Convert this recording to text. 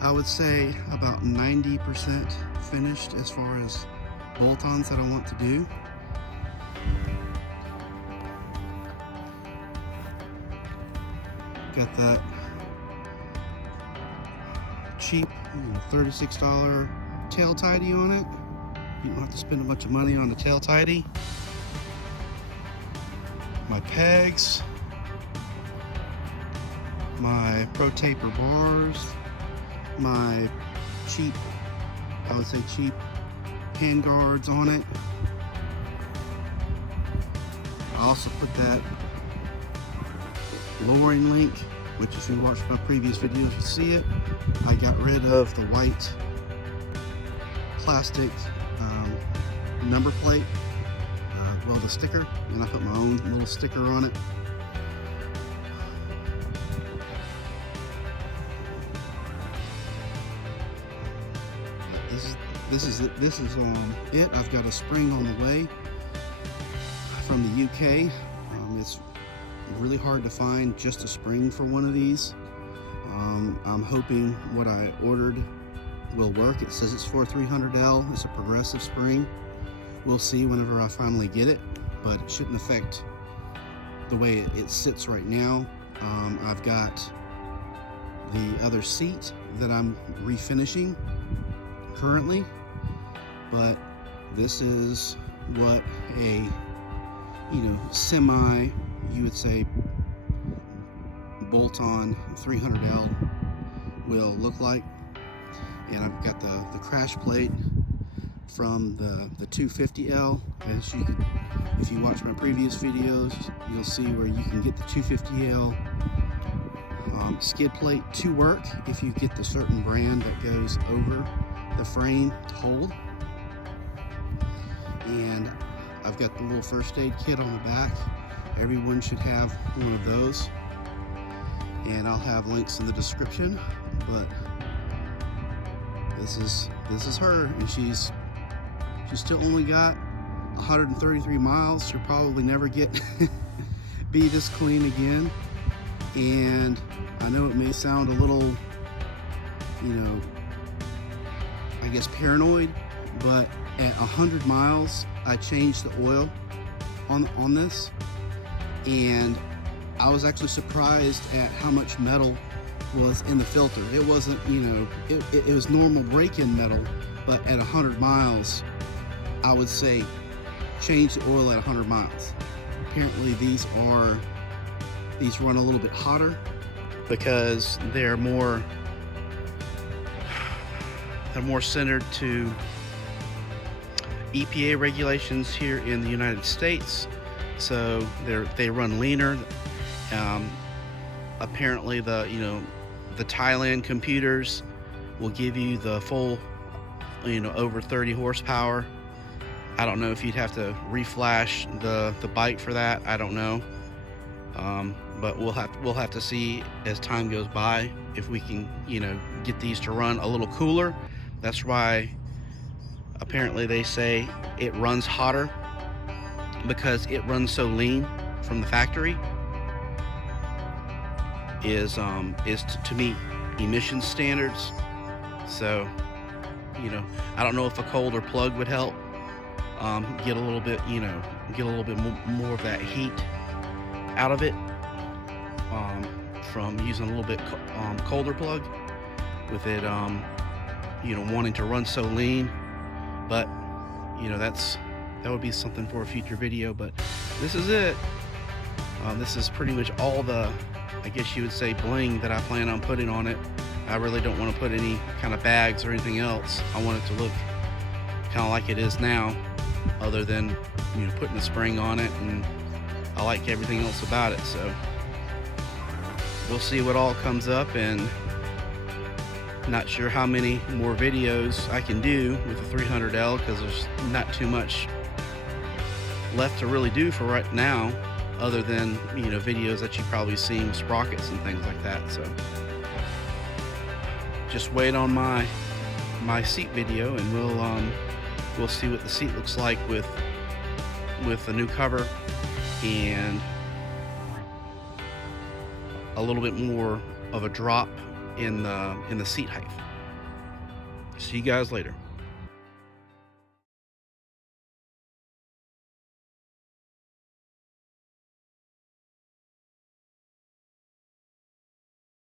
I would say about 90% finished as far as bolt-ons that I want to do. Got that cheap $36 tail tidy on it. You don't have to spend a bunch of money on the tail tidy. My pegs, my pro taper bars, my cheap, I would say cheap hand guards on it. I also put that lowering link, which if you watched my previous videos you see it. I got rid of the white plastic number plate, well, the sticker, and I put my own little sticker on it. This is it. I've got a spring on the way from the UK. It's really hard to find just a spring for one of these. I'm hoping what I ordered will work. It says it's for 300L. It's a progressive spring. We'll see whenever I finally get it, but it shouldn't affect the way it sits right now. I've got the other seat that I'm refinishing currently, but this is what a semi, you would say, bolt-on 300L will look like. And I've got the crash plate from the 250L. As if you watch my previous videos, you'll see where you can get the 250L skid plate to work if you get the certain brand that goes over the frame to hold. And I've got the little first aid kit on the back. Everyone should have one of those, and I'll have links in the description. But this is her, and she's still only got 133 miles. She'll probably never be this clean again. And I know it may sound a little, I guess paranoid, but at 100 miles, I changed the oil on this, and I was actually surprised at how much metal was in the filter. It wasn't, it was normal break-in metal, but at 100 miles, I would say change the oil at 100 miles. Apparently these run a little bit hotter because they're more centered to EPA regulations here in the United States, so they run leaner. Apparently the Thailand computers will give you the full over 30 horsepower. I don't know if you'd have to reflash the bike for that. I don't know, but we'll have to see as time goes by if we can get these to run a little cooler. That's why apparently they say it runs hotter, because it runs so lean from the factory, is to meet emission standards. So I don't know if a colder plug would help get a little bit more of that heat out of it from using a little bit colder plug with it wanting to run so lean. But that would be something for a future video. But this is it. This is pretty much all the, I guess you would say, bling that I plan on putting on it. I really don't want to put any kind of bags or anything else. I want it to look kind of like it is now, other than putting a spring on it, and I like everything else about it. So we'll see what all comes up, and not sure how many more videos I can do with the 300L, because there's not too much left to really do for right now, other than videos that you've probably seen, sprockets and things like that. So just wait on my seat video, and we'll see what the seat looks like with the new cover and a little bit more of a drop in the seat height. See you guys later.